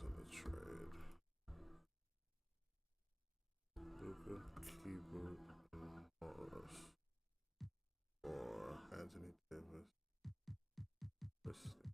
in the trade. Luka, Keeper, and Morris. Or Anthony Davis. Let's see.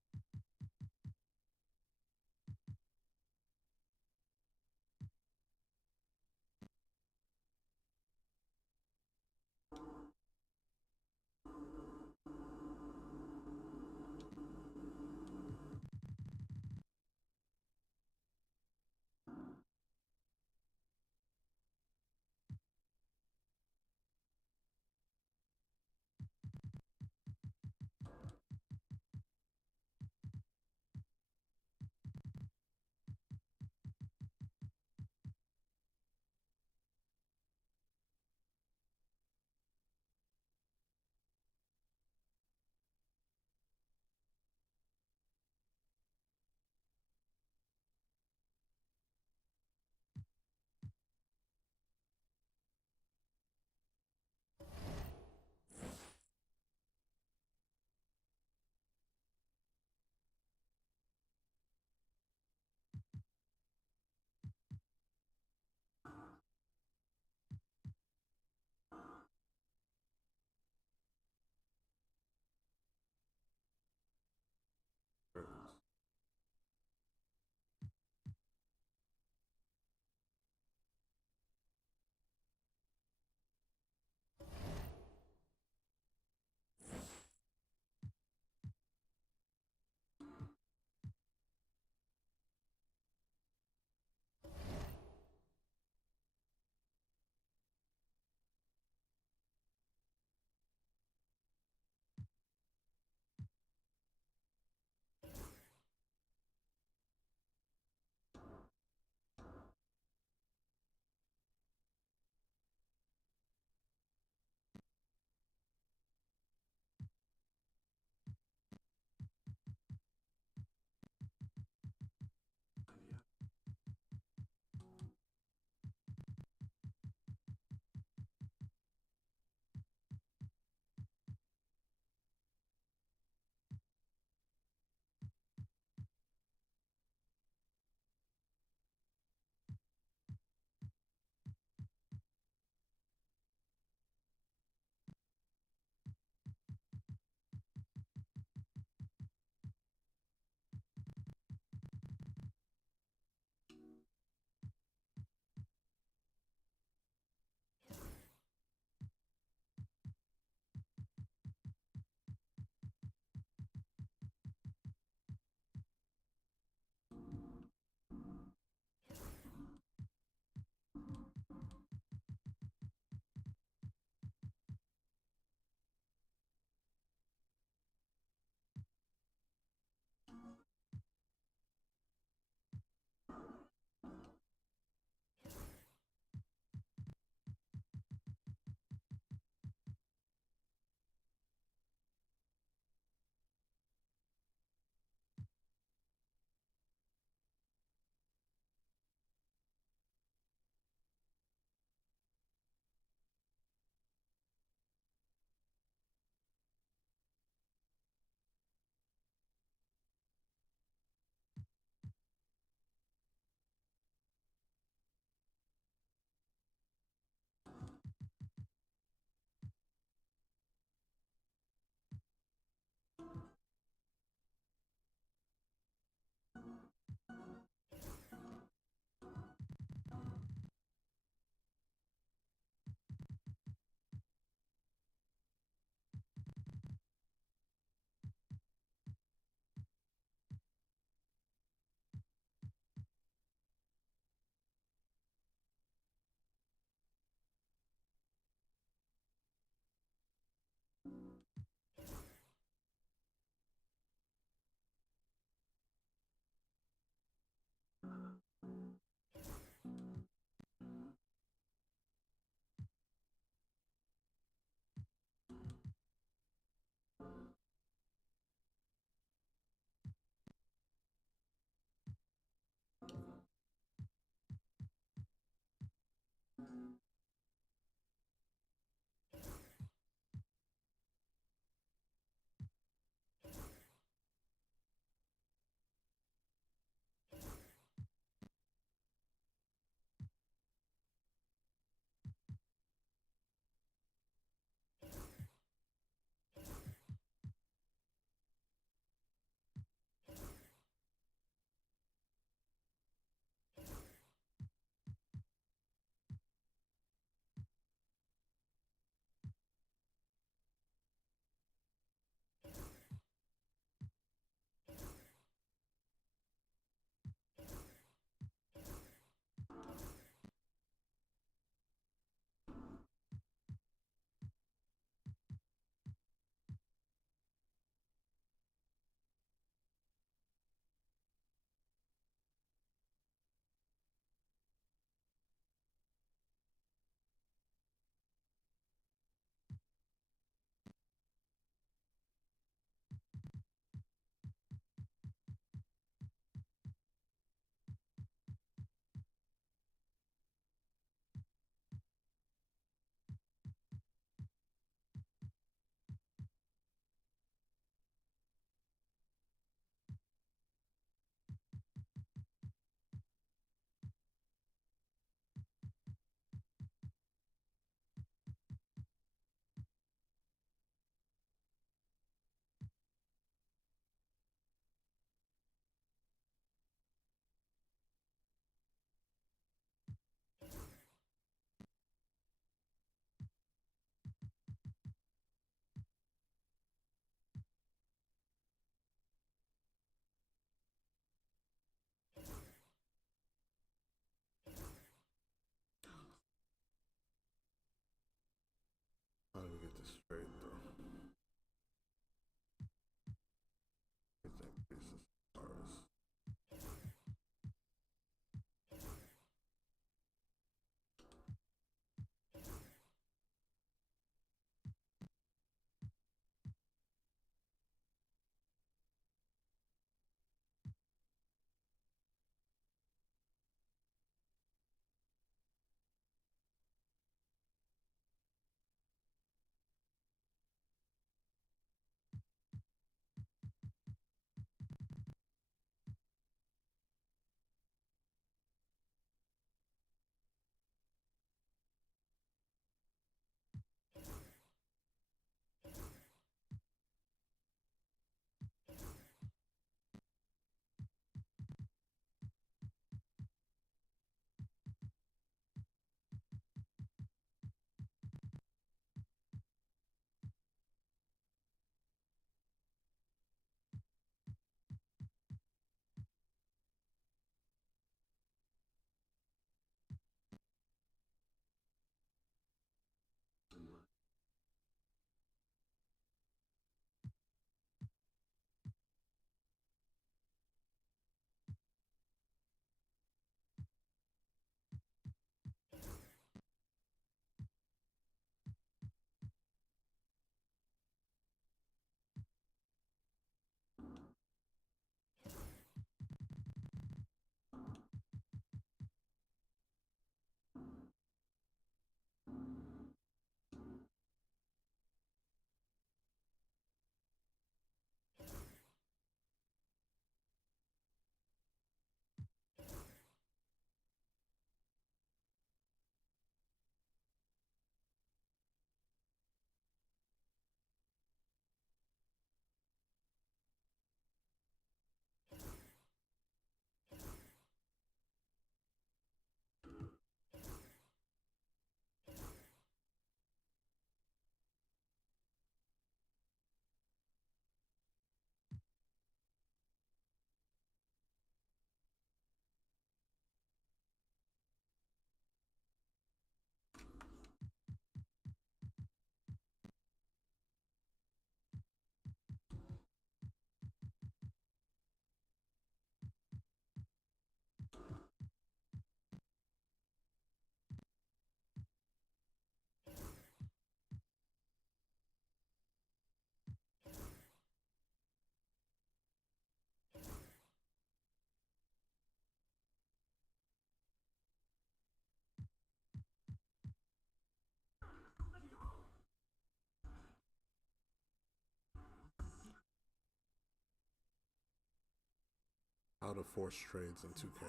how to force trades in 2K.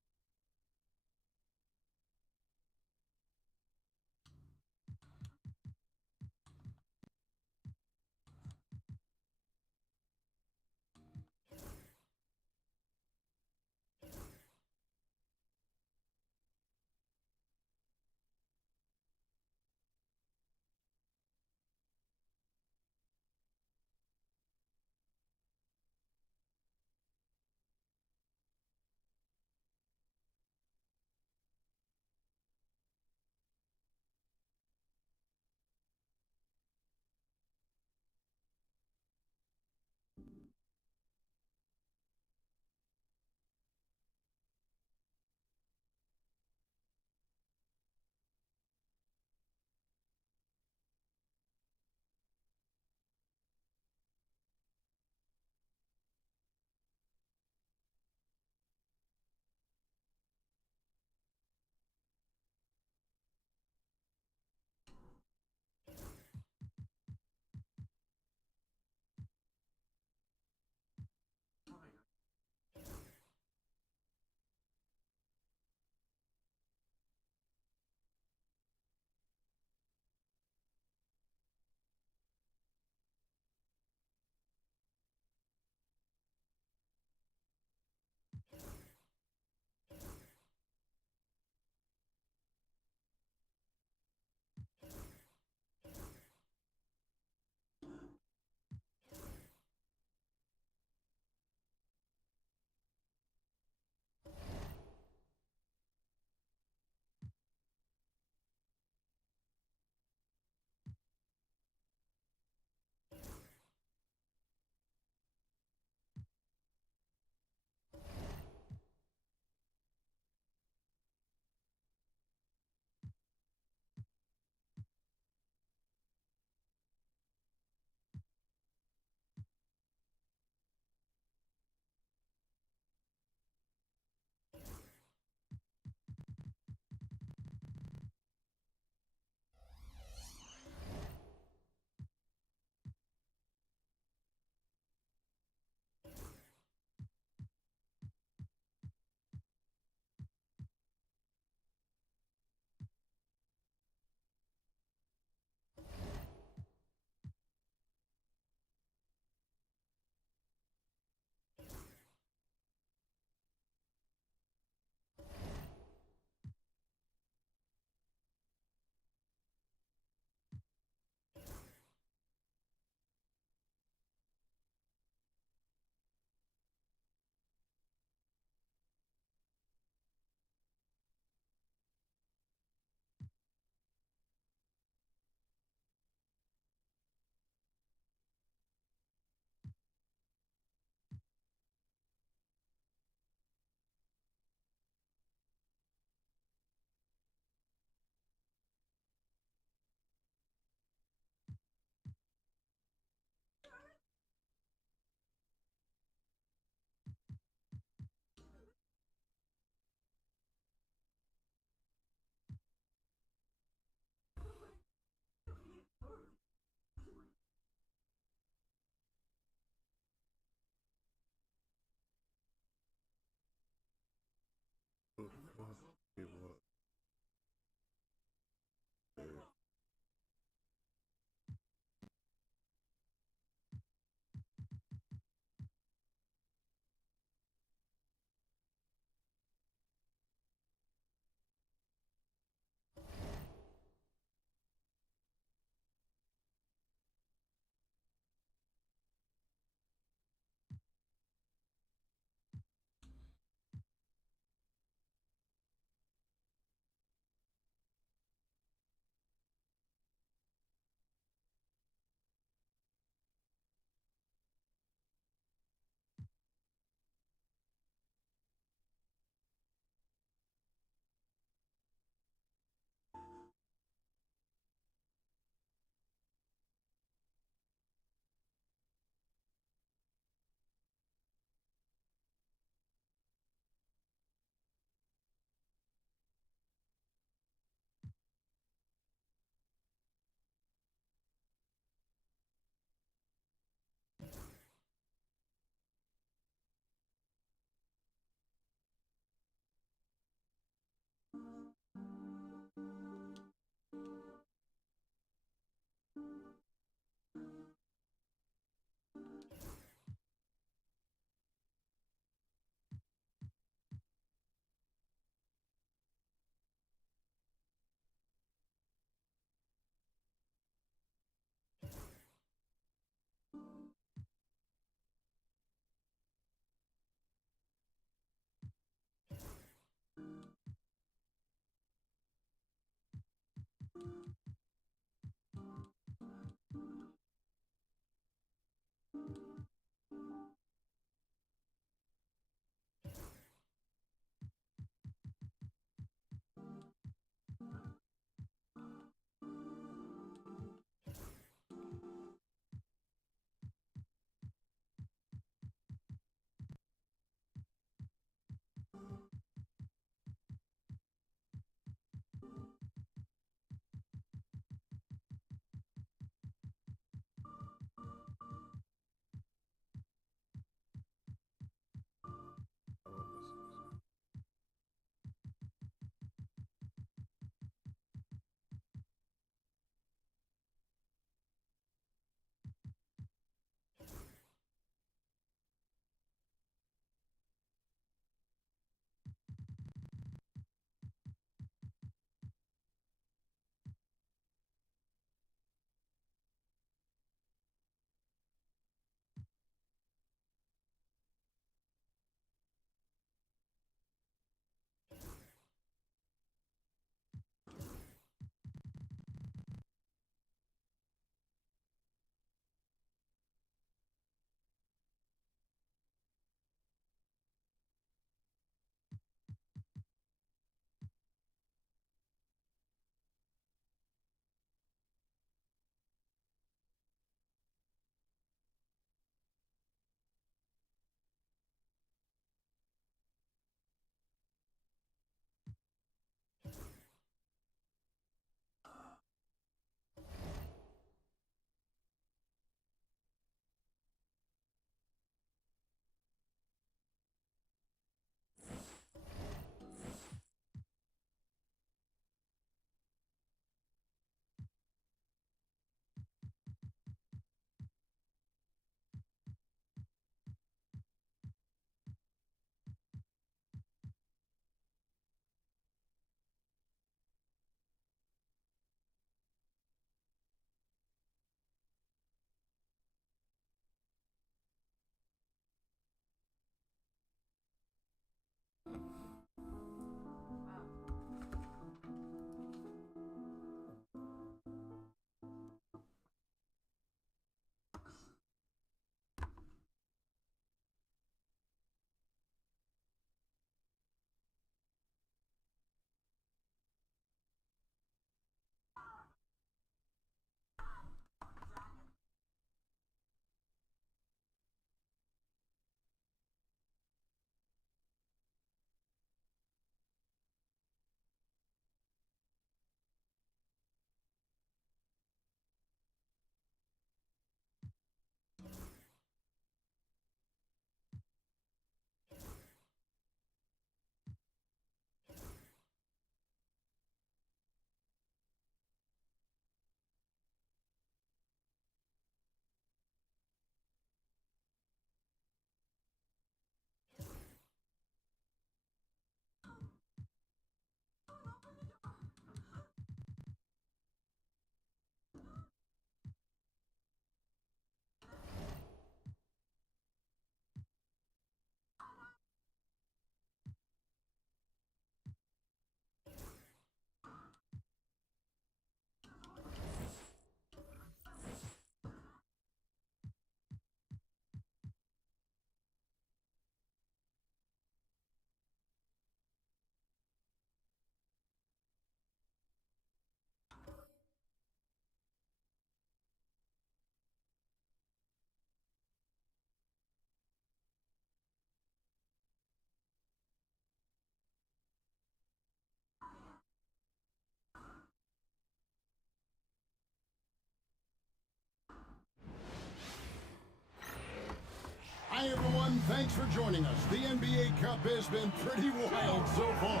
thanks for joining us. The NBA Cup has been pretty wild so far.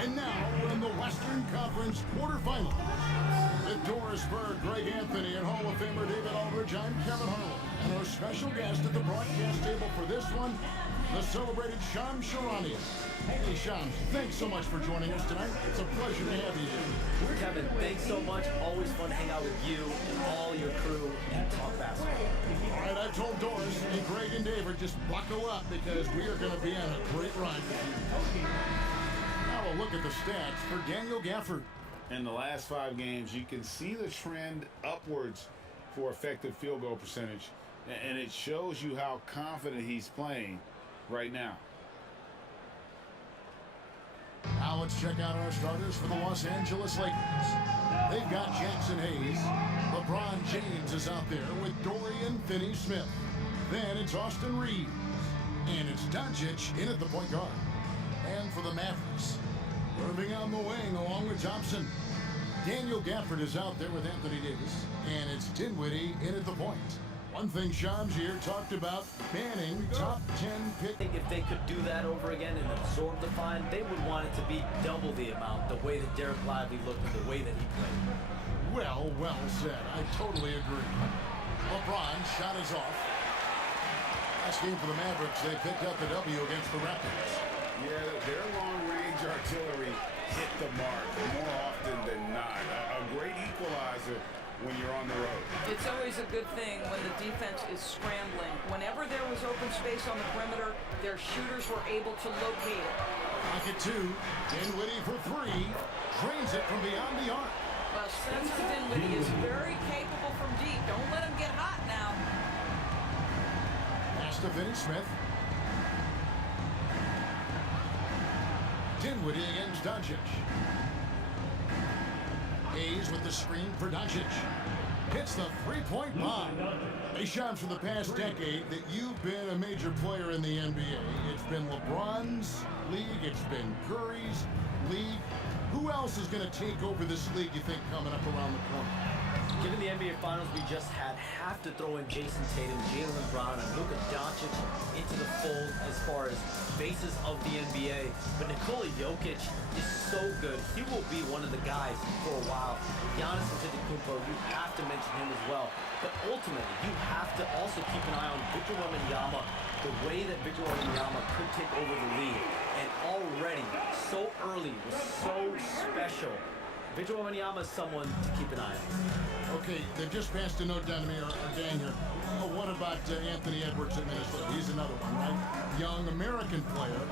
And now we're in the Western Conference quarterfinals. With Doris Burke, Greg Anthony, and Hall of Famer David Aldridge, I'm Kevin Harlan. And our special guest at the broadcast table for this one, the celebrated Shams Charania. Hey, Shams, thanks so much for joining us tonight. It's a pleasure to have you here. Kevin, thanks so much. Always fun to hang out with you and all your crew and talk basketball. All right, I've told Doris and Greg and David, just buckle up because we are going to be on a great ride with you. Now a look at the stats for Daniel Gafford. In the last 5 games, you can see the trend upwards for effective field goal percentage, and it shows you how confident he's playing right now. Now let's check out our starters for the Los Angeles Lakers. They've got Jackson Hayes. LeBron James is out there with Dorian Finney-Smith. Then it's Austin Reeves. And it's Dončić in at the point guard. And for the Mavericks, Irving on the wing along with Thompson. Daniel Gafford is out there with Anthony Davis. And it's Dinwiddie in at the point. One thing Shams here talked about, banning top 10 pick. I think if they could do that over again and absorb the fine, they would want it to be double the amount, the way that Derek Lively looked and the way that he played. Well said. I totally agree. LeBron shot is off. Last game for the Mavericks, they picked up the W against the Raptors. Yeah, their long-range artillery hit the mark more often than not. A great equalizer when you're on the road. It's always a good thing when the defense is scrambling. Whenever there was open space on the perimeter, their shooters were able to locate it. Pocket 2, Dinwiddie for 3, drains it from beyond the arc. Well, Spencer Dinwiddie is very capable from deep. Don't let him get hot now. Pass to Finney-Smith. Dinwiddie against Dončić. Hayes with the screen for Dončić. Hits the three-point bomb. Hey, Shams, for the past decade that you've been a major player in the NBA, it's been LeBron's league, it's been Curry's league. Who else is going to take over this league, you think, coming up around the corner? Given the NBA Finals we just had, have to throw in Jason Tatum, Jaylen Brown, and Luka Dončić into the fold as far as faces of the NBA. But Nikola Jokic is so good. He will be one of the guys for a while. Giannis Antetokounmpo, you have to mention him as well. But ultimately, you have to also keep an eye on Victor Wembanyama, the way that Victor Wembanyama could take over the league. And already, so early, was so special. Victor Wembanyama is someone to keep an eye on. Okay, they've just passed a note down to me, our gang here. Oh, what about Anthony Edwards at Minnesota? He's another one, right? Young American player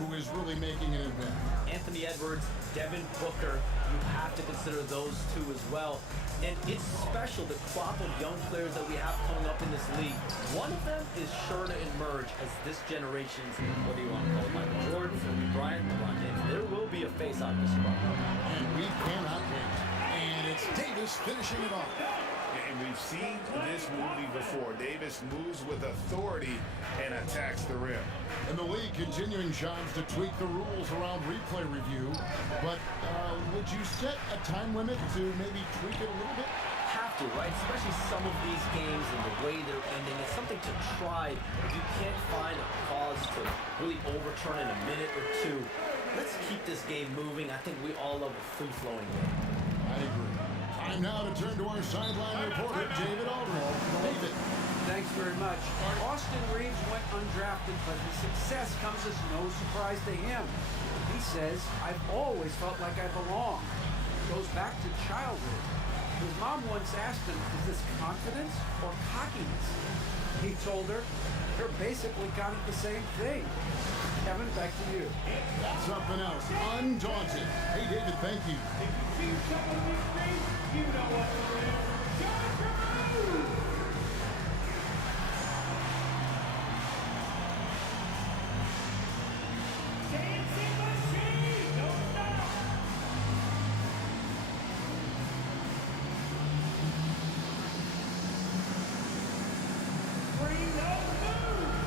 who is really making an impact. Anthony Edwards, Devin Booker, you have to consider those two as well. And it's special, the crop of young players that we have coming up in this league. One of them is sure to emerge as this generation's, what do you want to call it, Michael Jordan, Kobe Bryant, LeBron James. There will be a face on this squad. And we cannot wait. And it's Davis finishing it off. And we've seen this movie before. Davis moves with authority and attacks the rim. And the league continuing, Shams, to tweak the rules around replay review. But would you set a time limit to maybe tweak it a little bit? Have to, right? Especially some of these games and the way they're ending. It's something to try. If you can't find a cause to really overturn in a minute or two, let's keep this game moving. I think we all love a free-flowing game. I agree. Time now to turn to our sideline reporter, David Aldridge. David. Thanks very much. Austin Reeves went undrafted, but his success comes as no surprise to him. He says, I've always felt like I belong. Goes back to childhood. His mom once asked him, is this confidence or cockiness? He told her, they're basically kind of the same thing. Kevin, back to you. That's something else. Undaunted. Hey, David, thank you. If you see someone in the street, you know what to do. Go! Dancing machine, don't stop! Free no move!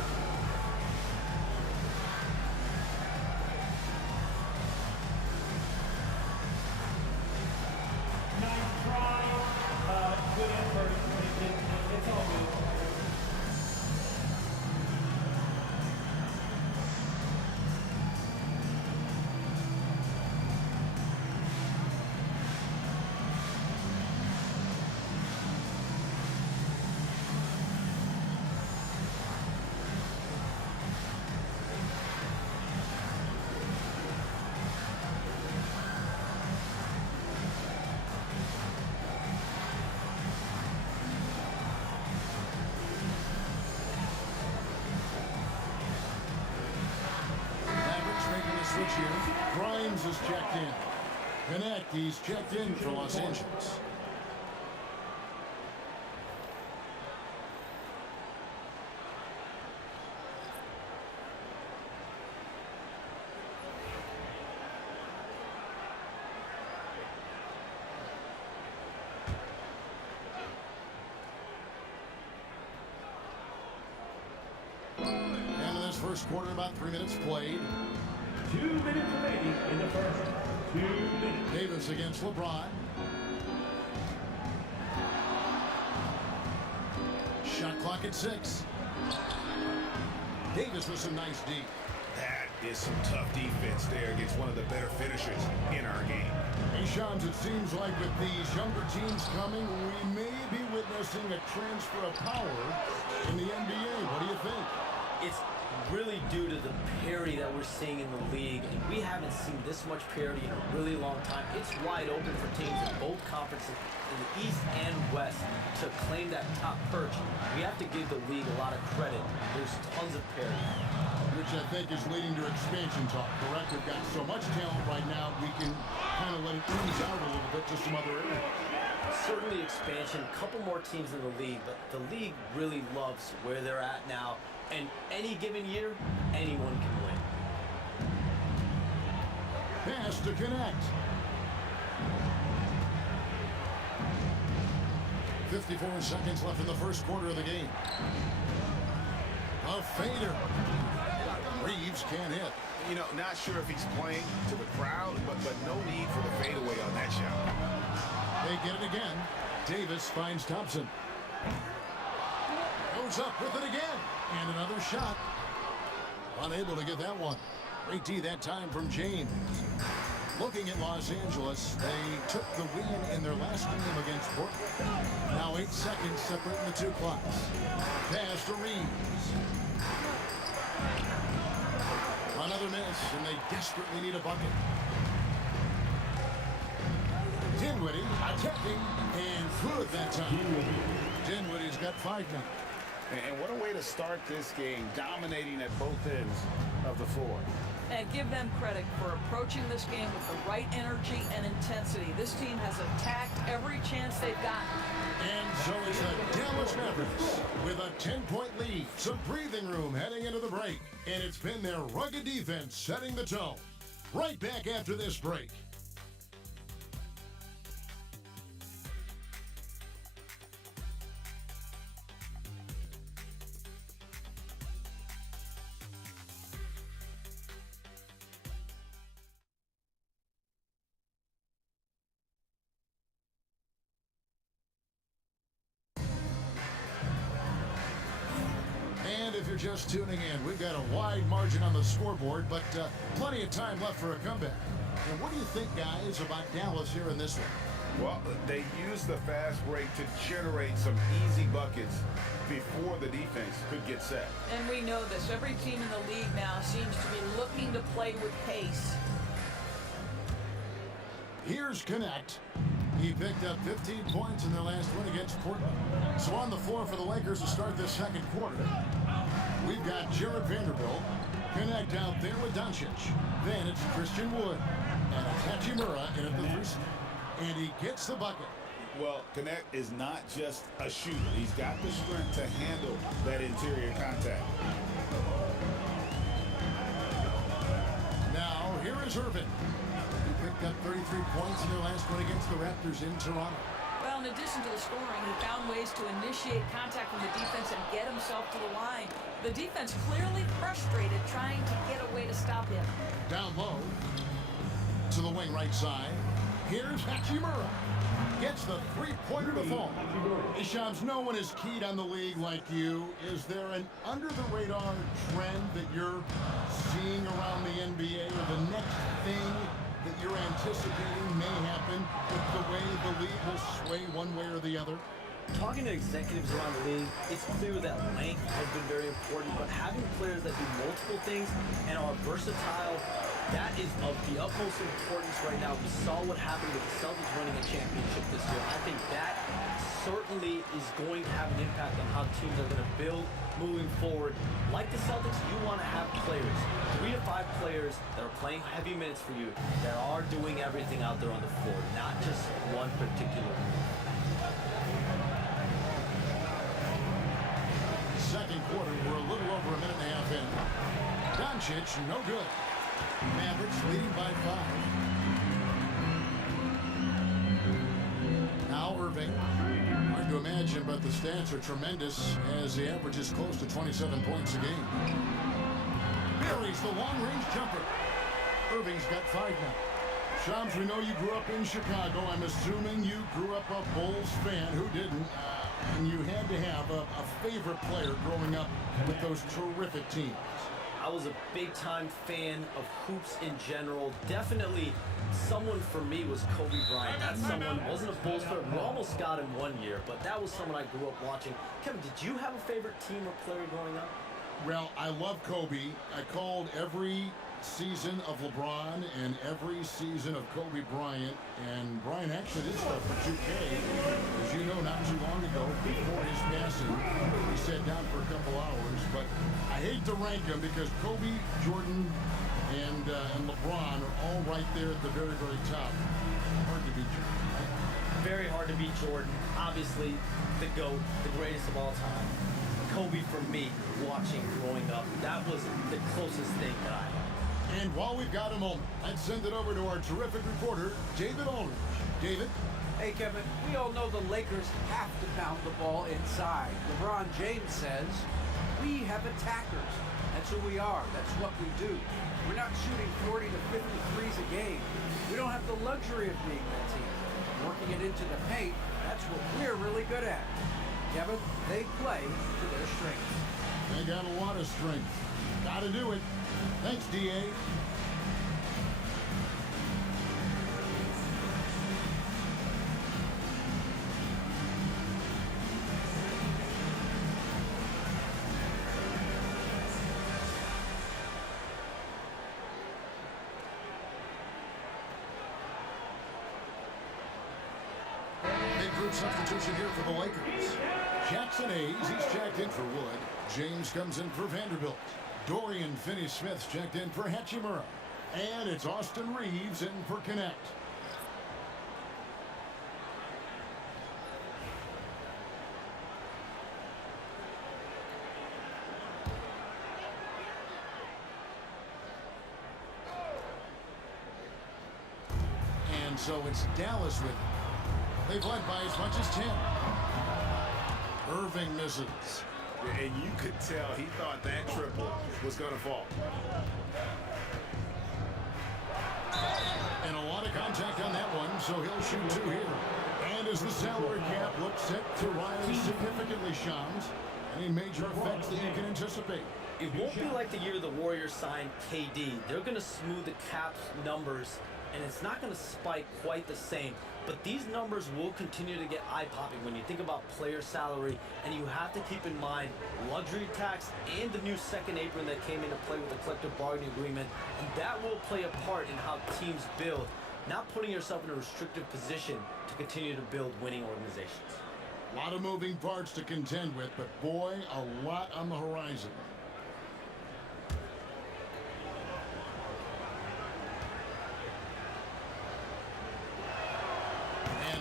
Nice try, good effort, but it didn't coach here. Grimes is checked in. Connect, he's checked in for Los Angeles. First quarter, about 3 minutes played. 2 minutes remaining in the first. 2 minutes. Davis against LeBron. Shot clock at 6. Davis with some nice D. That is some tough defense there against one of the better finishers in our game. Hey, Shams, it seems like with these younger teams coming, we may be witnessing a transfer of power in the NBA. What do you think? It's really due to the parity that we're seeing in the league, and we haven't seen this much parity in a really long time. It's wide open for teams in both conferences, in the East and West, to claim that top perch. We have to give the league a lot of credit. There's tons of parity. Which I think is leading to expansion talk, correct? We've got so much talent right now, we can kind of let it ease out a little bit to some other areas. Certainly expansion, a couple more teams in the league, but the league really loves where they're at now. And any given year, anyone can win. Pass to connect. 54 seconds left in the first quarter of the game. A fader. Reeves can't hit. You know, not sure if he's playing to the crowd, but no need for the fadeaway on that shot. They get it again. Davis finds Thompson. Goes up with it again. And another shot. Unable to get that one. Great D that time from James. Looking at Los Angeles, they took the win in their last game against Portland. Now 8 seconds separating the two clocks. Pass to Reeves. Another miss, and they desperately need a bucket. Dinwiddie attacking, and good that time. Dinwiddie's got 5 now. And what a way to start this game, dominating at both ends of the floor. And give them credit for approaching this game with the right energy and intensity. This team has attacked every chance they've gotten. And so it's the Dallas Mavericks with a 10-point lead. Some breathing room heading into the break. And it's been their rugged defense setting the tone. Right back after this break. If you're just tuning in, we've got a wide margin on the scoreboard, but plenty of time left for a comeback. And what do you think, guys, about Dallas here in this one? Well, they used the fast break to generate some easy buckets before the defense could get set. And we know this. Every team in the league now seems to be looking to play with pace. Here's Connect. He picked up 15 points in their last win against Portland. So on the floor for the Lakers to start this second quarter, we've got Jared Vanderbilt. Connect out there with Dončić. Then it's Christian Wood. And Hachimura in at the 3. And he gets the bucket. Well, Connect is not just a shooter. He's got the strength to handle that interior contact. Now, here is Irvin. He picked up 33 points in their last win against the Raptors in Toronto. Well, in addition to the scoring, he found ways to initiate contact from the defense and get himself to the line. The defense clearly frustrated trying to get a way to stop him. Down low to the wing right side. Here's Hachimura. Gets the three-pointer to fall. Hey, Shams, no one is keyed on the league like you. Is there an under-the-radar trend that you're seeing around the NBA, or the next thing that you're anticipating may happen with the way the league will sway one way or the other? Talking to executives around the league, it's clear that length has been very important, but having players that do multiple things and are versatile, that is of the utmost importance right now. We saw what happened with the Celtics winning a championship this year. I think that certainly is going to have an impact on how teams are going to build moving forward. Like the Celtics, you want to have players, 3 to 5 players players that are playing heavy minutes for you that are doing everything out there on the floor, not just one particular move. Second quarter, we're a little over a minute and a half in. Dončić, no good. Mavericks leading by 5. Now Irving. Hard to imagine, but the stats are tremendous as he averages close to 27 points a game. Buries the long-range jumper. Irving's got 5 now. Shams, we know you grew up in Chicago. I'm assuming you grew up a Bulls fan. Who didn't? And you had to have a favorite player growing up with those terrific teams. I was a big-time fan of hoops in general. Definitely someone for me was Kobe Bryant. That someone wasn't a Bulls player. We almost got him one year, but that was someone I grew up watching. Kevin, did you have a favorite team or player growing up? Well, I love Kobe. I called every season of LeBron and every season of Kobe Bryant. And Bryant actually did stuff for 2K. As you know, not too long ago, before his passing, we sat down for a couple hours. But I hate to rank them because Kobe, Jordan, and LeBron are all right there at the very, very top. Hard to beat Jordan. Very hard to beat Jordan. Obviously, the GOAT, the greatest of all time. Kobe for me, watching growing up, that was the closest thing that I had. And while we've got a moment, let's send it over to our terrific reporter, David Aldridge. David? Hey, Kevin, we all know the Lakers have to pound the ball inside. LeBron James says, we have attackers. That's who we are. That's what we do. We're not shooting 40 to 50 threes a game. We don't have the luxury of being that team. Working it into the paint, that's what we're really good at. Kevin, they play to their strengths. They got a lot of strength. Gotta do it. Thanks, D.A. Big group substitution here for the Lakers. Jackson Hayes, he's checked in for Wood. James comes in for Vanderbilt. Dorian Finney-Smith's checked in for Hachimura. And it's Austin Reeves in for Connect. And so it's Dallas with it. They've led by as much as 10. Irving misses. And you could tell he thought that triple was going to fall. And a lot of contact on that one, so he'll shoot 2 here. And as the salary cap looks set to rise significantly, Shams, any major effects that you can anticipate? It won't be like the year the Warriors signed KD. They're going to smooth the cap's numbers, and it's not going to spike quite the same. But these numbers will continue to get eye-popping when you think about player salary, and you have to keep in mind luxury tax and the new second apron that came into play with the collective bargaining agreement, and that will play a part in how teams build, not putting yourself in a restrictive position to continue to build winning organizations. A lot of moving parts to contend with, but boy, a lot on the horizon.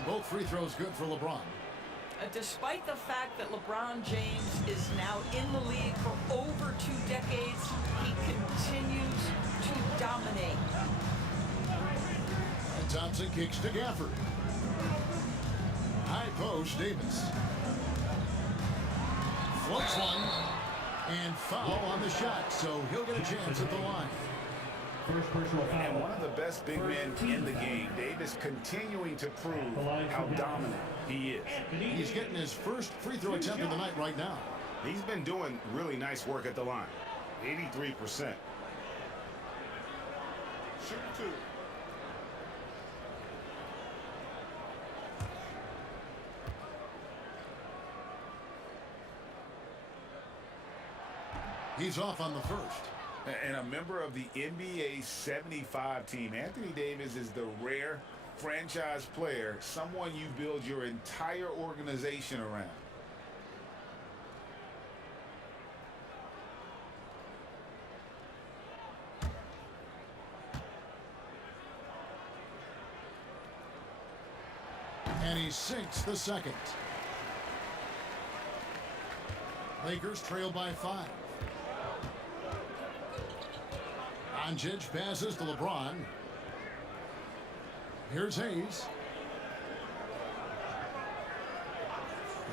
Both free throws good for LeBron. Despite the fact that LeBron James is now in the league for over 2 decades, he continues to dominate. And Thompson kicks to Gafford. High post, Davis. Floats one. And foul on the shot, so he'll get a chance at the line. And one of the best big men in the game, Davis, continuing to prove how dominant he is. He's getting his first free throw attempt of the night right now. He's been doing really nice work at the line. 83%. Shoot 2. He's off on the first. And a member of the NBA 75 team, Anthony Davis is the rare franchise player, someone you build your entire organization around. he sinks the second. Lakers trail by 5. Dončić passes to LeBron. Here's Hayes.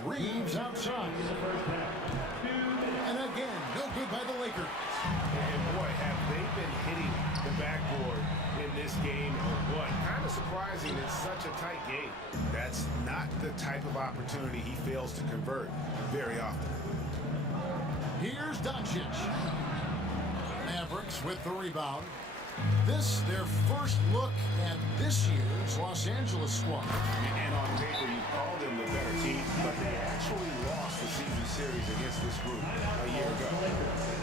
Reeves outside. And again, no good by the Lakers. And boy, have they been hitting the backboard in this game or what? Kind of surprising it's such a tight game. That's not the type of opportunity he fails to convert very often. Here's Dončić. Mavericks with the rebound. This their first look at this year's Los Angeles squad. And on paper, you call them the better team, but they actually lost the season series against this group a year ago.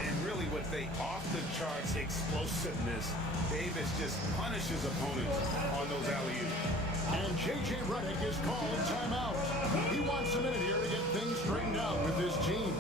And really with the off-the-charts explosiveness, Davis just punishes opponents on those alley-oops. And J.J. Redick is calling timeout. He wants a minute here to get things straightened out with his team.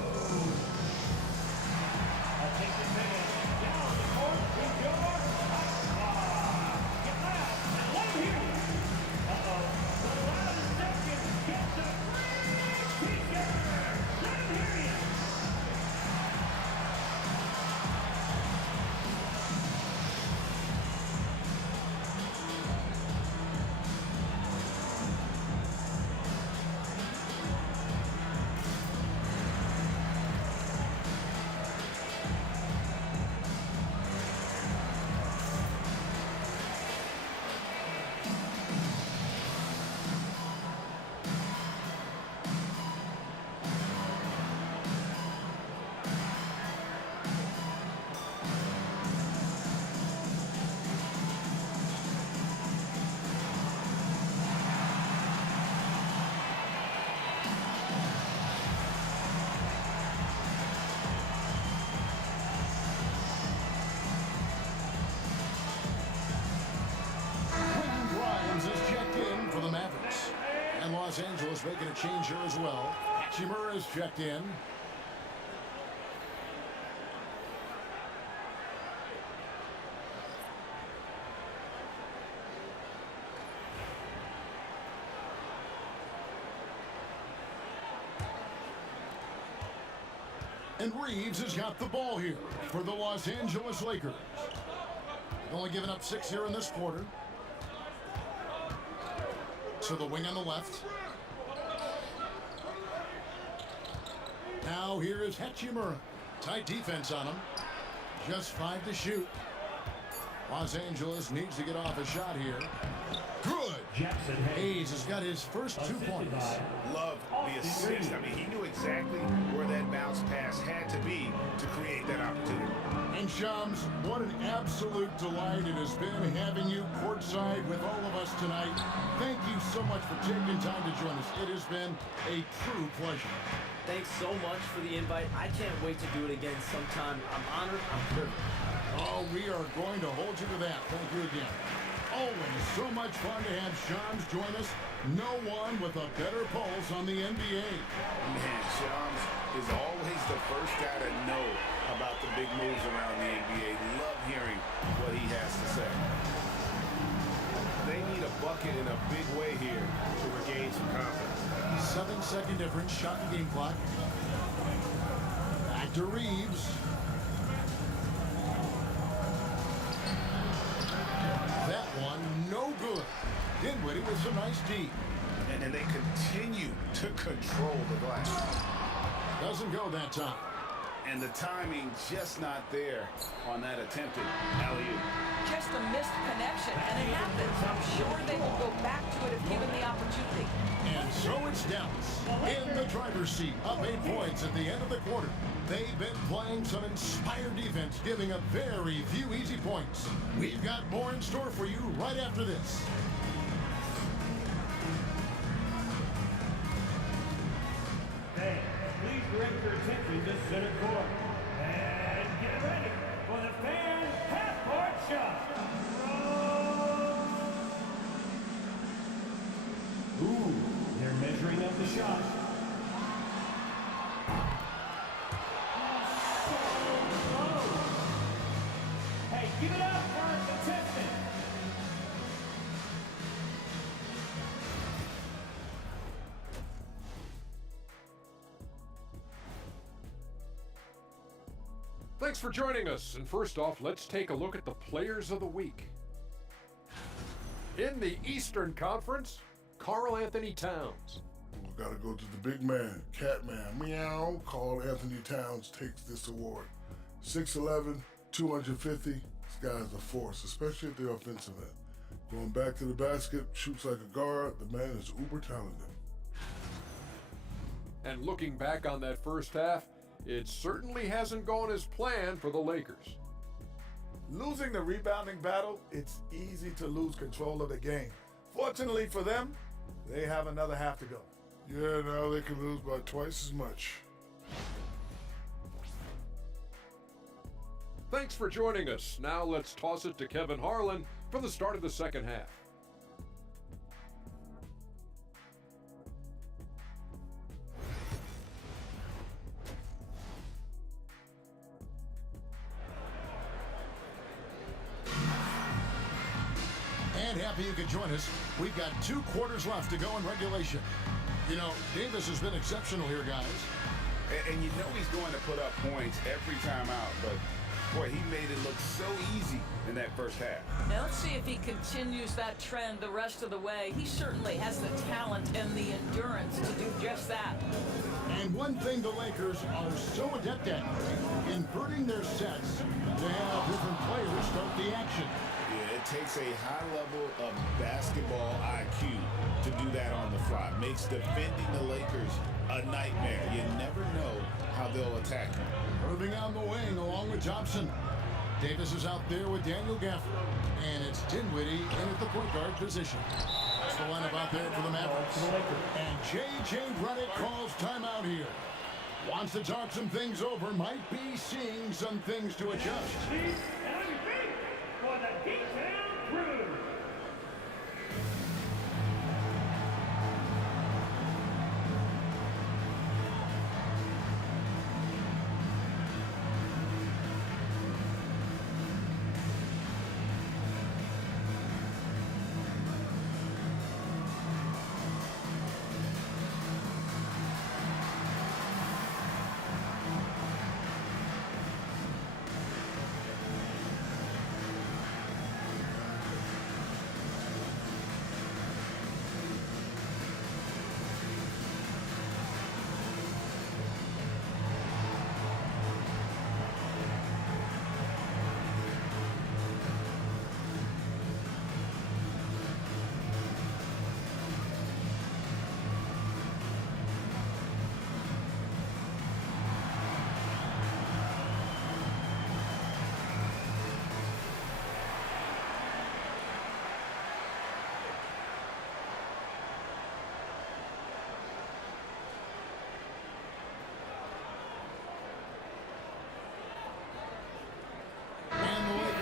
Los Angeles making a change here as well. Hachimura is checked in. And Reeves has got the ball here for the Los Angeles Lakers. Only giving up 6 here in this quarter. So the wing on the left. Now here is Hachimura. Tight defense on him. Just 5 to shoot. Los Angeles needs to get off a shot here. Good. Hayes has got his first 2 points. Love the assist. I mean, he knew exactly where that bounce pass had to be to create that opportunity. And Shams, what an absolute delight it has been having you courtside with all of us tonight. Thank you so much for taking time to join us. It has been a true pleasure. Thanks so much for the invite. I can't wait to do it again sometime. I'm honored. I'm privileged. Oh, we are going to hold you to that. Thank you again. Always so much fun to have Shams join us. No one with a better pulse on the NBA. Man, Shams is always the first guy to know about the big moves around the NBA. Love hearing what he has to say. They need a bucket in a big way here to regain some confidence. 7-second difference, shot the game clock. Back to Reeves. That one, no good. Dinwiddie with some nice D. And they continue to control the glass. Doesn't go that time. And the timing just not there on that attempted alley-oop. Just a missed connection, and it happens. I'm sure they will go back to it if given the opportunity. And so it's Dallas in the driver's seat, up 8 points at the end of the quarter. They've been playing some inspired defense, giving up very few easy points. We've got more in store for you right after this. Hey, please direct your attention to center court. And get ready for the fan half-court shot. Ooh, they're measuring up the shot. Hey, give it up for our contestant. Thanks for joining us. And first off, let's take a look at the players of the week. In the Eastern Conference, Karl Anthony Towns. We gotta go to the big man, Catman, meow. Karl Anthony Towns takes this award. 6'11", 250. This guy's a force, especially at the offensive end. Going back to the basket, shoots like a guard. The man is uber talented. And looking back on that first half, it certainly hasn't gone as planned for the Lakers. Losing the rebounding battle, it's easy to lose control of the game. Fortunately for them, they have another half to go. Yeah, now they can lose by twice as much. Thanks for joining us. Now let's toss it to Kevin Harlan for the start of the second half. And happy you could join us. We've got 2 quarters left to go in regulation. You know, Davis has been exceptional here, guys. And you know he's going to put up points every time out, but boy, he made it look so easy in that first half. Now let's see if he continues that trend the rest of the way. He certainly has the talent and the endurance to do just that. And one thing the Lakers are so adept at, inverting their sets to have different players start the action. Yeah, it takes a high level of basketball IQ to do that on the fly. Makes defending the Lakers a nightmare. You never know how they'll attack you. Irving on the wing along with Thompson. Davis is out there with Daniel Gafford. And it's Dinwiddie in at the point guard position. That's the lineup out there for the Mavericks. And J.J. Redick calls timeout here. Wants to talk some things over. Might be seeing some things to adjust. For the detail crew.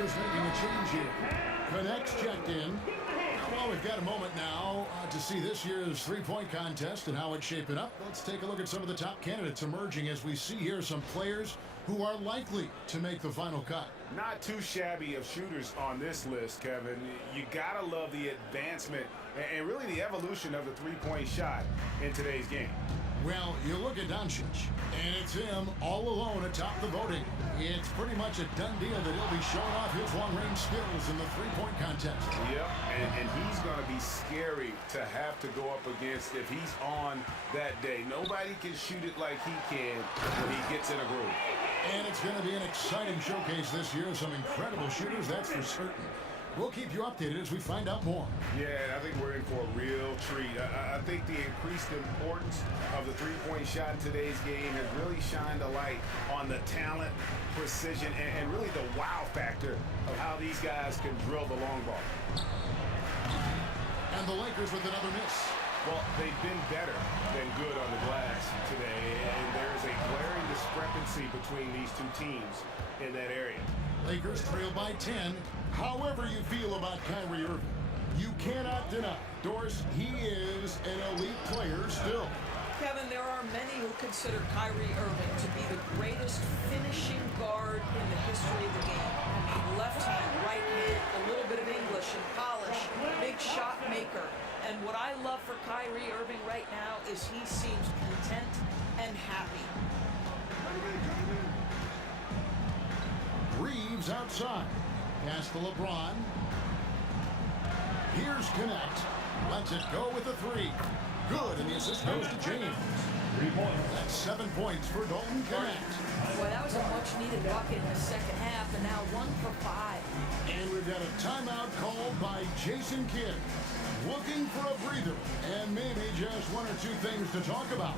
Making a change here. Connects checked in. Well, we've got a moment now to see this year's three-point contest and how it's shaping up. Let's take a look at some of the top candidates emerging as we see here some players who are likely to make the final cut. Not too shabby of shooters on this list, Kevin. You gotta love the advancement and really the evolution of the three-point shot in today's game. Well, you look at Dončić, and it's him all alone atop the voting. It's pretty much a done deal that he'll be showing off his long-range skills in the three-point contest. Yep, and he's going to be scary to have to go up against if he's on that day. Nobody can shoot it like he can when he gets in a groove. And it's going to be an exciting showcase this year. Some incredible shooters, that's for certain. We'll keep you updated as we find out more. Yeah, I think we're in for a real treat. I think the increased importance of the three-point shot in today's game has really shined a light on the talent, precision, and really the wow factor of how these guys can drill the long ball. And the Lakers with another miss. Well, they've been better than good on the glass today, and there's a glaring discrepancy between these two teams in that area. Lakers trail by 10. However you feel about Kyrie Irving, you cannot deny, Doris, he is an elite player still. Kevin, there are many who consider Kyrie Irving to be the greatest finishing guard in the history of the game. I mean, left hand, right hand, a little bit of English and polish, big shot maker. And what I love for Kyrie Irving right now is he seems content and happy. outside. Pass to LeBron. Here's Connect. Lets it go with a three. Good, and the assist goes to James. 3 points. That's 7 points for Dalton Connect. Boy, that was a much-needed bucket in the second half, and now 1 for 5. And we've got a timeout called by Jason Kidd. Looking for a breather and maybe just 1 or 2 things to talk about.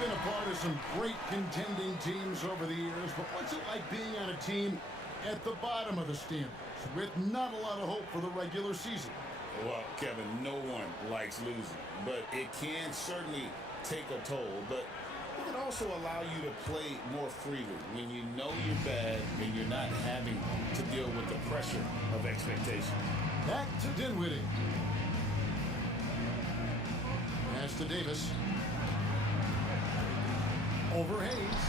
Been a part of some great contending teams over the years, but what's it like being on a team at the bottom of the standings with not a lot of hope for the regular season? Well, Kevin, no one likes losing, but it can certainly take a toll. But it can also allow you to play more freely when you know you're bad and you're not having to deal with the pressure of expectation. Back to Dinwiddie. Pass to Davis. Over Hayes,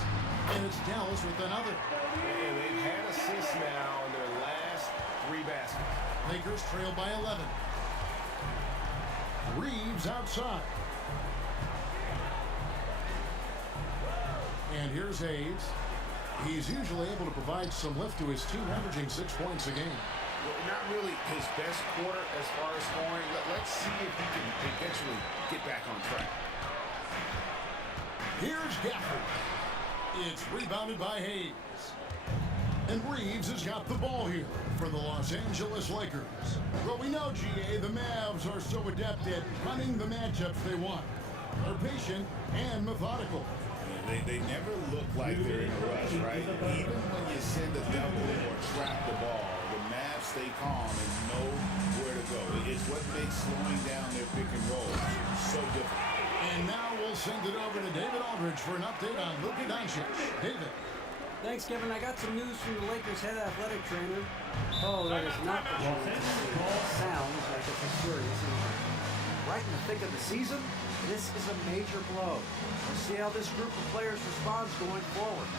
and it's Dallas with another. And they've had assists now in their last 3 baskets. Lakers trail by 11. Reeves outside. And here's Hayes. He's usually able to provide some lift to his team, averaging 6 points a game. Well, not really his best quarter as far as scoring. Let's see if he can eventually get back on track. Here's Gafford. It's rebounded by Hayes. And Reeves has got the ball here for the Los Angeles Lakers. Well, we know, GA, the Mavs are so adept at running the matchups they want. They're patient and methodical. They never look like they're in a rush, right? Even when you send a double or trap the ball, the Mavs stay calm and know where to go. It's what makes slowing down their pick and roll so difficult. And now we'll send it over to David Aldridge for an update on Luka Dončić. David. Thanks, Kevin. I got some news from the Lakers head athletic trainer. Oh, that is not the one. It sounds like it's a serious injury. Right in the thick of the season, this is a major blow. We'll see how this group of players responds going forward.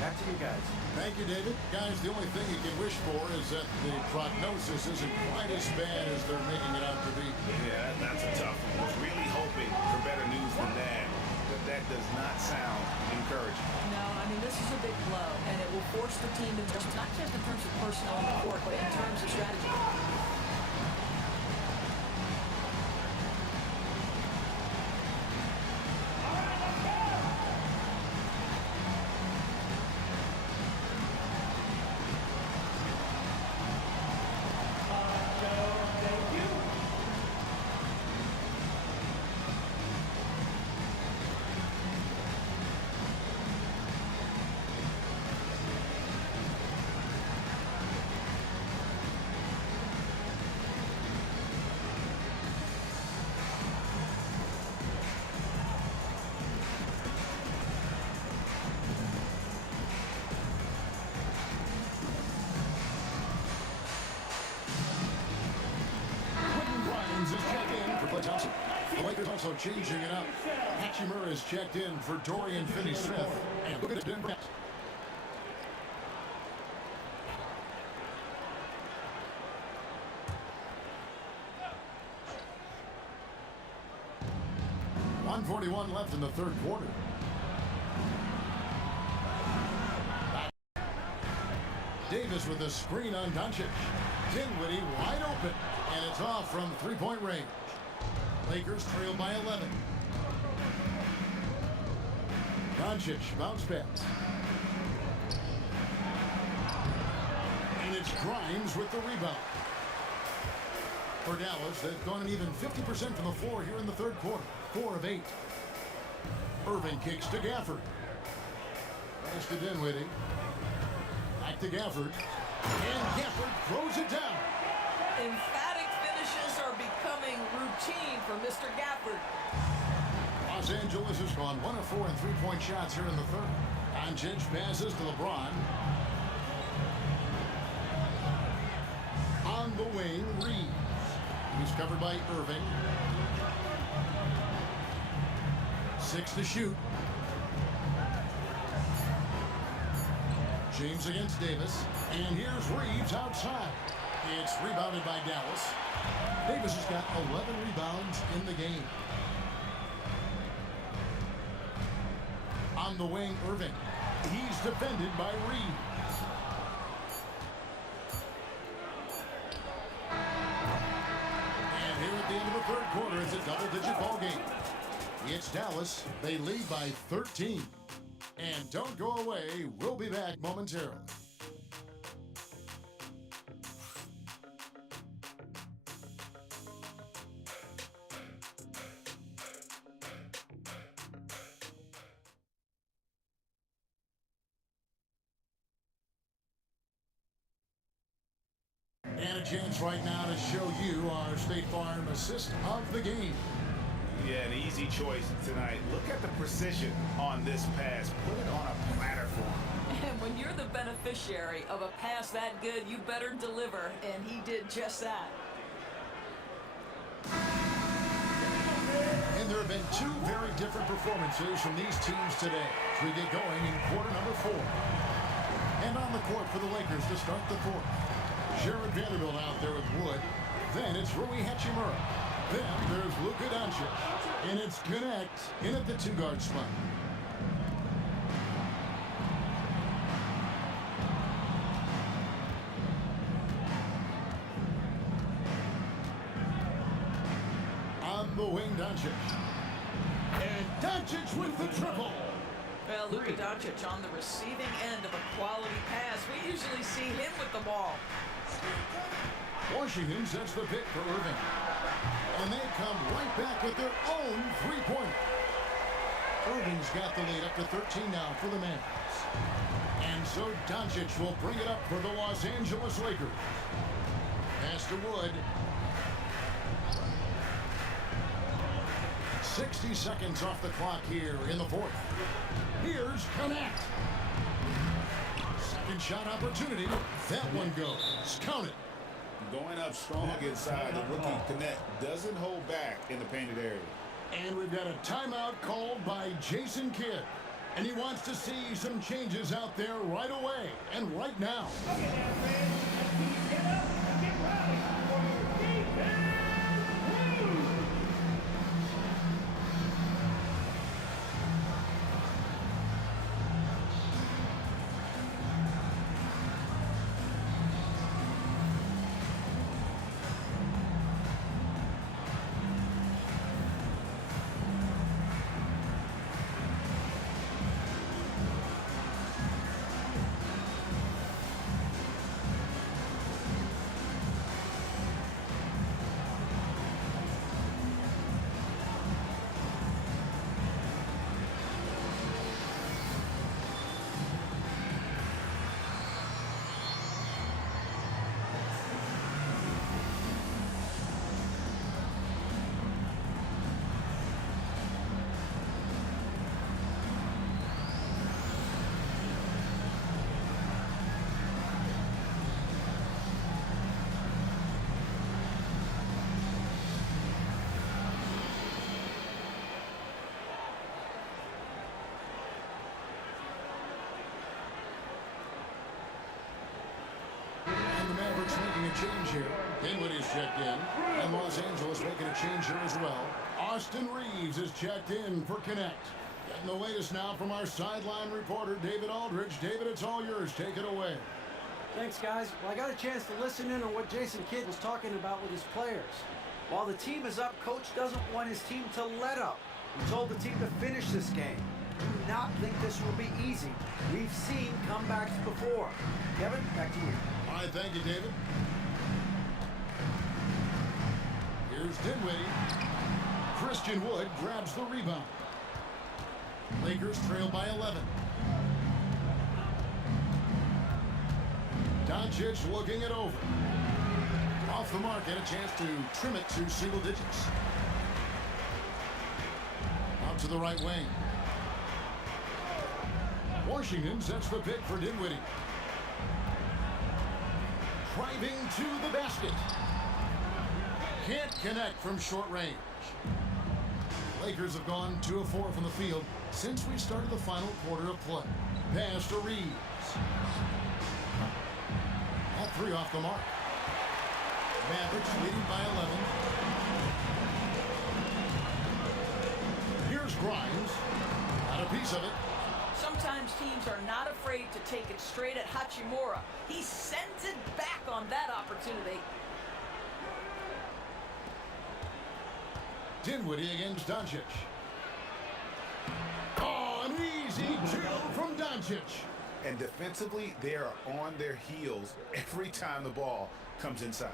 Back to you guys. Thank you, David. Guys, the only thing you can wish for is that the prognosis isn't quite as bad as they're making it out to be. Yeah, that's a tough one. I was really hoping for better news than that, but that does not sound encouraging. No, I mean, this is a big blow, and it will force the team to adjust, not just in terms of personnel on the court, but in terms of strategy. Thompson. The Lakers also changing it up. Hachimura is checked in for Dorian Finney-Smith. And look at it, Denver. .141 left in the third quarter. Davis with a screen on Dončić. Dinwiddie wide open, and it's off from three-point range. Lakers trail by 11. Dončić bounce pass. And it's Grimes with the rebound. For Dallas, they've gone an even 50% from the floor here in the third quarter. 4 of 8. Irving kicks to Gafford. Pass to Dinwiddie. Back to Gafford. And Gafford throws it down. Emphatic finishes are becoming routine for Mr. Gafford. Los Angeles has gone 1 of 4 in three-point shots here in the third. Dončić passes to LeBron. On the wing, Reeves. He's covered by Irving. 6 to shoot. James against Davis. And here's Reeves outside. It's rebounded by Dallas. Davis has got 11 rebounds in the game. On the wing, Irving. He's defended by Reeves. And here at the end of the third quarter, it's a double-digit ball game. It's Dallas. They lead by 13. And don't go away. We'll be back momentarily. And a chance right now to show you our State Farm assist of the game. Yeah, an easy choice tonight. Look at the precision on this pass. Put it on a platter for him. And when you're the beneficiary of a pass that good, you better deliver, and he did just that. And there have been 2 very different performances from these teams today as we get going in quarter number 4. And on the court for the Lakers to start the fourth. Jared Vanderbilt out there with Wood. Then it's Rui Hachimura. Then there's Luka Dončić. And it's Connect in at the 2-guard spot. On the wing, Dončić. And Dončić with the triple. Well, Luka Dončić on the receiving end of a quality pass. We usually see him with the ball. Washington sets the pick for Irving. And they come right back with their own three-pointer. Irving's got the lead up to 13 now for the Mavericks. And so Dončić will bring it up for the Los Angeles Lakers. Pass to Wood. 60 seconds off the clock here in the fourth. Here's Connect. Second shot opportunity. That one goes. Count it. Going up strong inside, the rookie Connect doesn't hold back in the painted area. And we've got a timeout called by Jason Kidd. And he wants to see some changes out there right away and right now. Making a change here. Dinwiddie's checked in. And Los Angeles making a change here as well. Austin Reeves is checked in for Connect. Getting the latest now from our sideline reporter, David Aldridge. David, it's all yours. Take it away. Thanks, guys. Well, I got a chance to listen in on what Jason Kidd was talking about with his players. While the team is up, Coach doesn't want his team to let up. He told the team to finish this game. Do not think this will be easy. We've seen comebacks before. Kevin, back to you. All right, thank you, David. Here's Dinwiddie. Christian Wood grabs the rebound. Lakers trail by 11. Dončić looking it over. Off the mark, and a chance to trim it to single digits. Out to the right wing. Washington sets the pick for Dinwiddie. Driving to the basket. Can't connect from short range. Lakers have gone 2 of 4 from the field since we started the final quarter of play. Pass to Reeves. All 3 off the mark. Mavericks leading by 11. Here's Grimes. Got a piece of it. Sometimes teams are not afraid to take it straight at Hachimura. He sends it back on that opportunity. Dinwiddie against Dončić. Oh, an easy 2 from Dončić. And defensively, they are on their heels every time the ball comes inside.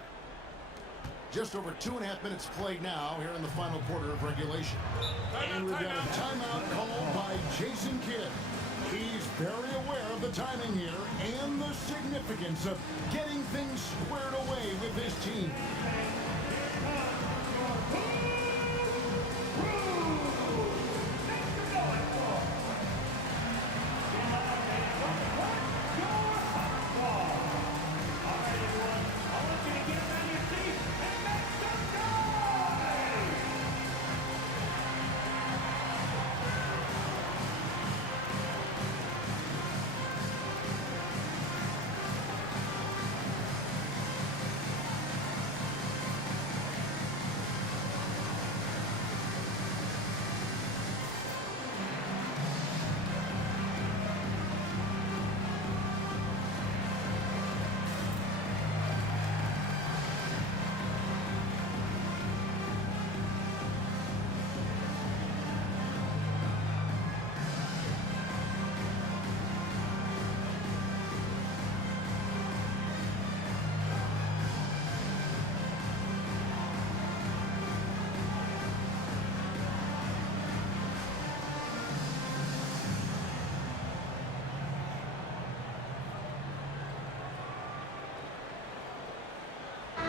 Just over 2.5 minutes played now here in the final quarter of regulation. And we've got a timeout called by Jason Kidd. He's very aware of the timing here and the significance of getting things squared away with his team.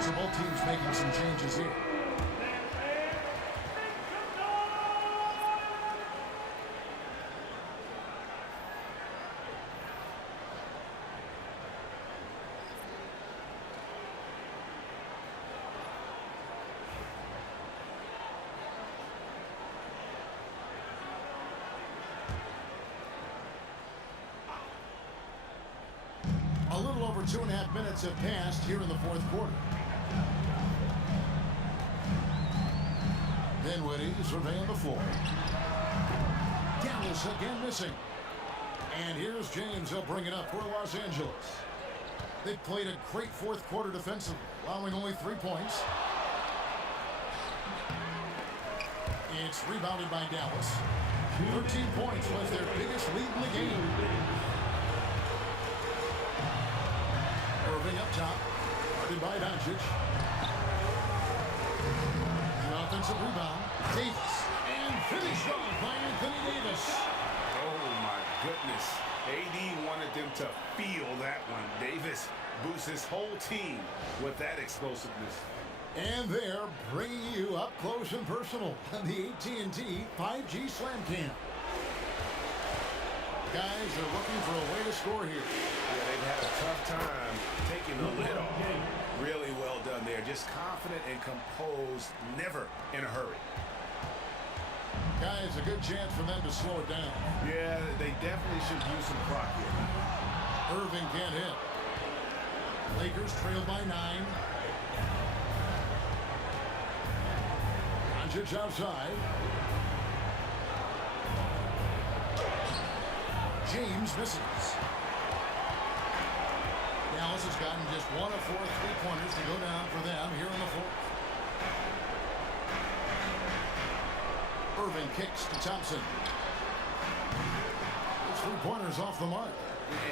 So both teams making some changes here. A little over 2.5 minutes have passed here in the fourth quarter. Dinwiddie surveying the floor. Dallas again missing. And here's James. He'll bring it up for Los Angeles. They played a great fourth quarter defensively, allowing only 3 points. It's rebounded by Dallas. 13 points was their biggest lead in the game. Irving up top. Guarded by Dončić. Offensive rebound. Davis. And finished off by Anthony Davis. Oh, my goodness. AD wanted them to feel that one. Davis boosts his whole team with that explosiveness. And they're bringing you up close and personal on the AT&T 5G Slam Cam. Guys are looking for a way to score here. Yeah, they've had a tough time taking the lid off. Really well done there. Just confident and composed, never in a hurry. Guys, a good chance for them to slow it down. Yeah, they definitely should use some clock here. Irving can't hit. Lakers trail by 9. Dončić outside. James misses. Dallas has gotten just 1 of 4 3-pointers to go down for them here in the fourth. Irving kicks to Thompson. His 3-pointers off the mark.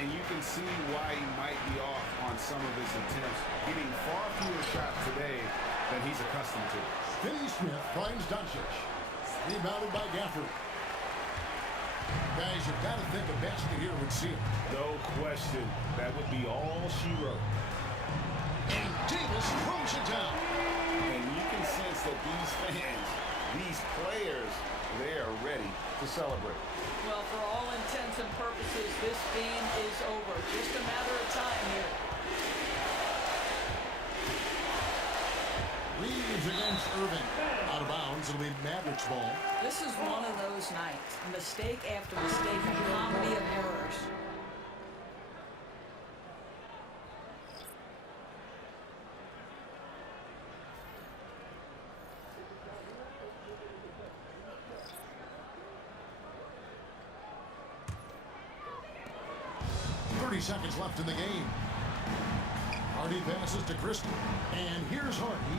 And you can see why he might be off on some of his attempts, getting far fewer shots today than he's accustomed to. Finney Smith finds Dončić. Rebounded by Gafford. Guys, you've got to think a basket here would seal it. No question. That would be all she wrote. And Davis throws it down. And you can sense that these fans, these players, they are ready to celebrate. Well, for all intents and purposes, this game is over. Just a matter of time here. Reeves against Irving. Out of bounds. It'll be Mavericks ball. This is one of those nights. Mistake after mistake, a comedy of errors. Seconds left in the game. Hardy passes to Crystal. And here's Hardy.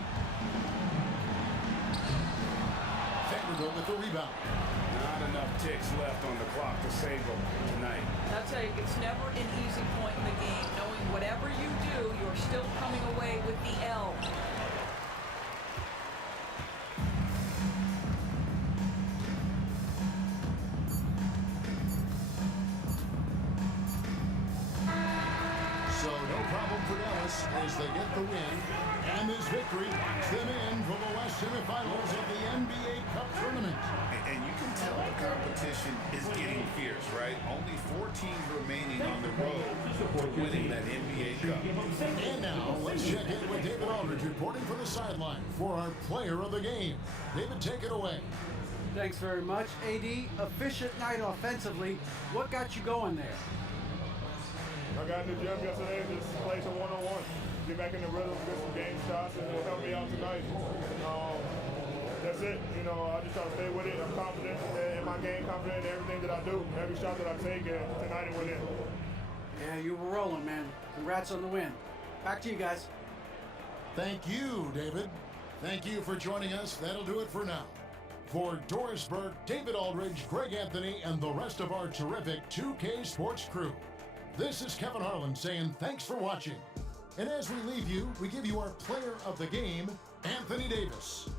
Vanderbilt with the rebound. Not enough ticks left on the clock to save them tonight. I'll tell you, it's never an easy point in the game. Knowing whatever you do, you're still coming away with the L. For Dallas as they get the win, and this victory locks them in for the West semifinals of the NBA Cup tournament. And you can tell the competition is getting fierce, right? Only 4 teams remaining on the road to winning that NBA Cup. And now let's check in with David Aldridge reporting from the sideline for our player of the game. David, take it away. Thanks very much, AD. Efficient night offensively. What got you going there? I got in the gym yesterday and just play some one-on-one. Get back in the rhythm, get some game shots, and it'll help me out tonight. That's it. You know, I just try to stay with it. I'm confident in my game, confident in everything that I do, every shot that I take, and tonight it went in. Yeah, you were rolling, man. Congrats on the win. Back to you guys. Thank you, David. Thank you for joining us. That'll do it for now. For Doris Burke, David Aldridge, Greg Anthony, and the rest of our terrific 2K Sports crew, this is Kevin Harlan saying thanks for watching. And as we leave you, we give you our player of the game, Anthony Davis.